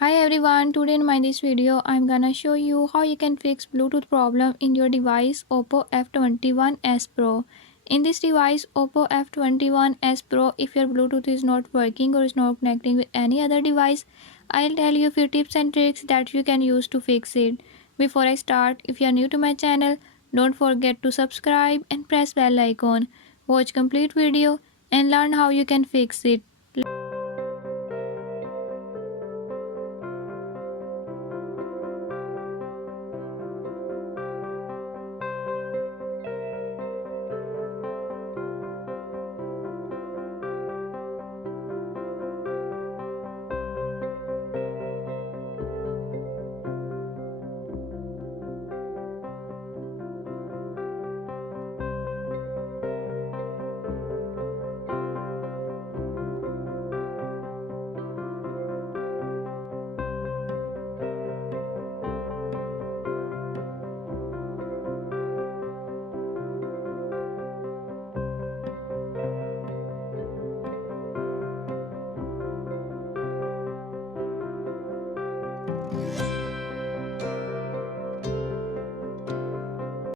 Hi everyone, today in my this video I'm gonna show you how you can fix Bluetooth problem in your device Oppo F21s Pro. In this device Oppo F21s Pro, if your Bluetooth is not working or is not connecting with any other device, I'll tell you a few tips and tricks that you can use to fix it. Before I start, if you are new to my channel, don't forget to subscribe and press bell icon. Watch complete video and learn how you can fix it.